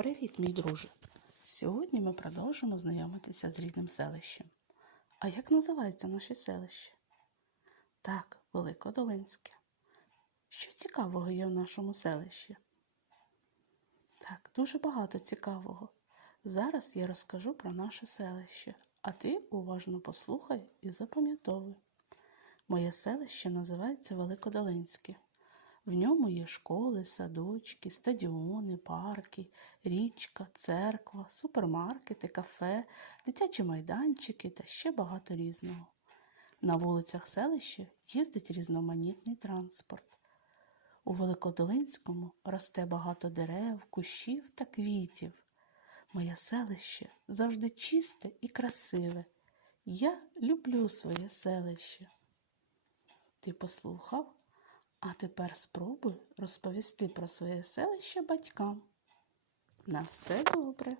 Привіт, мій друже! Сьогодні ми продовжимо знайомитися з рідним селищем. А як називається наше селище? Так, Великодолинське. Що цікавого є в нашому селищі? Так, дуже багато цікавого. Зараз я розкажу про наше селище, а ти уважно послухай і запам'ятовуй. Моє селище називається Великодолинське. В ньому є школи, садочки, стадіони, парки, річка, церква, супермаркети, кафе, дитячі майданчики та ще багато різного. На вулицях селища їздить різноманітний транспорт. У Великодолинському росте багато дерев, кущів та квітів. Моє селище завжди чисте і красиве. Я люблю своє селище. Ти послухав? А тепер спробуй розповісти про своє селище батькам. На все добре.